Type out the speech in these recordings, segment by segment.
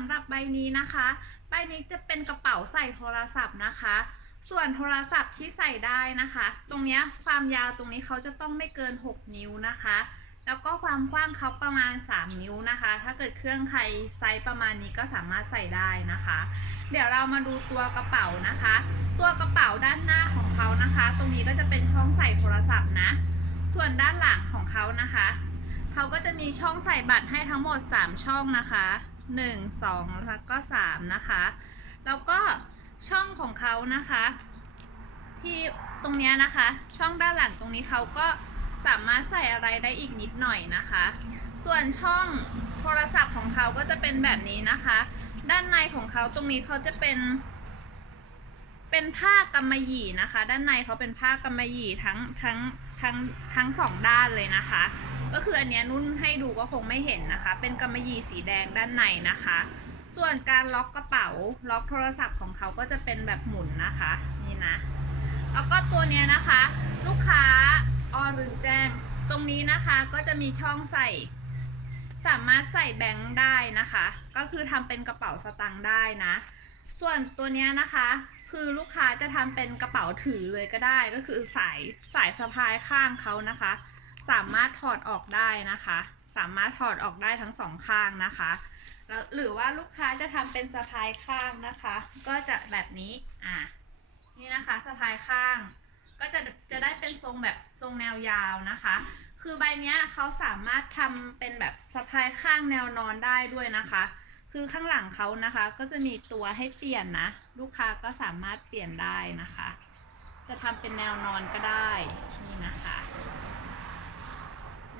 ำหรับใบนี้นะคะ ใบนี้จะเป็นกระเป๋าใส่โทรศัพท์นะคะ ส่วนโทรศัพท์ที่ใส่ได้นะคะ ตรงนี้ความยาวตรงนี้เขาจะต้องไม่เกิน 6 นิ้วนะคะ แล้วก็ความกว้างเขาประมาณ 3 นิ้วนะคะ ถ้าเกิดเครื่องใครไซส์ประมาณนี้ก็สามารถใส่ได้นะคะ เดี๋ยวเรามาดูตัวกระเป๋านะคะ ตัวกระเป๋าด้านหน้าของเขานะคะ ตรงนี้ก็จะเป็นช่องใส่โทรศัพท์นะ ส่วนด้านหลังของเขานะคะเขาก็จะมีช่องใส่บัตรให้ทั้งหมด 3 ช่องนะคะ 1 2 แล้วก็ 3 นะคะ แล้วก็ช่องของเขานะคะ ที่ตรงนี้นะคะ ช่องด้านหลังตรงนี้เขาก็สามารถใส่อะไรได้อีกนิดหน่อยนะคะ ส่วนช่องโทรศัพท์ของเขาก็จะเป็นแบบนี้นะคะ ด้านในของเขาตรงนี้เขาจะเป็น เป็นผ้ากำมะหยี่นะคะ ด้านในเขาเป็นผ้ากำมะหยี่ทั้งทั้งทั้งทั้งสองด้านเลยนะคะ ก็คืออันเนี้ยนุ่นให้ดูก็คงไม่เห็นนะคะ เป็นกำมะหยี่สีแดงด้านในนะคะ ส่วนการล็อกกระเป๋าล็อกโทรศัพท์ของเขาก็จะเป็นแบบหมุนนะคะนี่นะแล้วก็ตัวเนี้ยนะคะ ลูกค้าออลืมแจ้ง ตรงนี้นะคะก็จะมีช่องใส่ สามารถใส่แบงค์ได้นะคะ ก็คือทำเป็นกระเป๋าสตางค์ได้นะ ส่วนตัวเนี้ยนะคะ คือลูกค้าจะทำเป็นกระเป๋าถือเลยก็ได้ ก็คือสายสายสะพายข้างเขานะคะ สามารถถอดออกได้นะคะ สามารถถอดออกได้ทั้งสองข้างนะคะแล้วหรือว่าลูกค้าจะทำเป็นสะพายข้างนะคะ ก็จะแบบนี้อะนี่นะคะสะพายข้าง ก็จะจะได้เป็นทรงแบบทรงแนวยาวนะคะ คือใบเนี้ยเขาสามารถทำเป็นแบบสะพายข้างแนวนอนได้ด้วยนะคะ คือข้างหลังเขานะคะ ก็จะมีตัวให้เปลี่ยนนะ ลูกค้าก็สามารถเปลี่ยนได้นะคะ จะทำเป็นแนวนอนก็ได้นี่นะคะ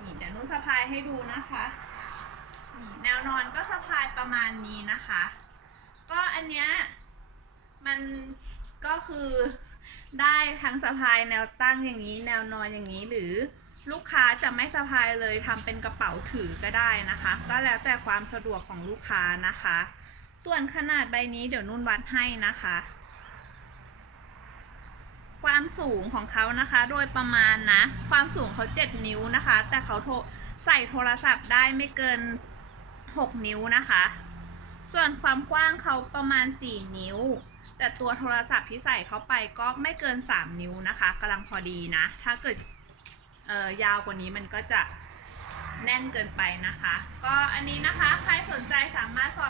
นี่เดี๋ยวนุสะพายให้ดูนะคะนี่แนวนอนก็สะพายประมาณนี้นะคะ ก็อันเนี้ยมันก็คือได้ทั้งสะพายแนวตั้งอย่างนี้แนวนอนอย่างนี้หรือ ลูกค้าจะไม่สะพายเลยทำเป็นกระเป๋าถือก็ได้นะคะ ก็แล้วแต่ความสะดวกของลูกค้านะคะ ส่วนขนาดใบนี้เดี๋ยวนุ่นวัดให้นะคะ ความสูงของเขานะคะ โดยประมาณนะ ความสูงเขา 7 นิ้วนะคะ แต่เขาใส่โทรศัพท์ได้ไม่เกิน 6 นิ้วนะคะ ส่วนความกว้างเขาประมาณ 4 นิ้ว แต่ตัวโทรศัพท์ที่ใส่เข้าไปก็ไม่เกิน 3 นิ้วนะคะกำลังพอดีนะ ถ้าเกิด เออยาวกว่านี้มันก็จะแน่นเกินไปนะคะ ก็อันนี้นะคะใครสนใจสามารถสอบ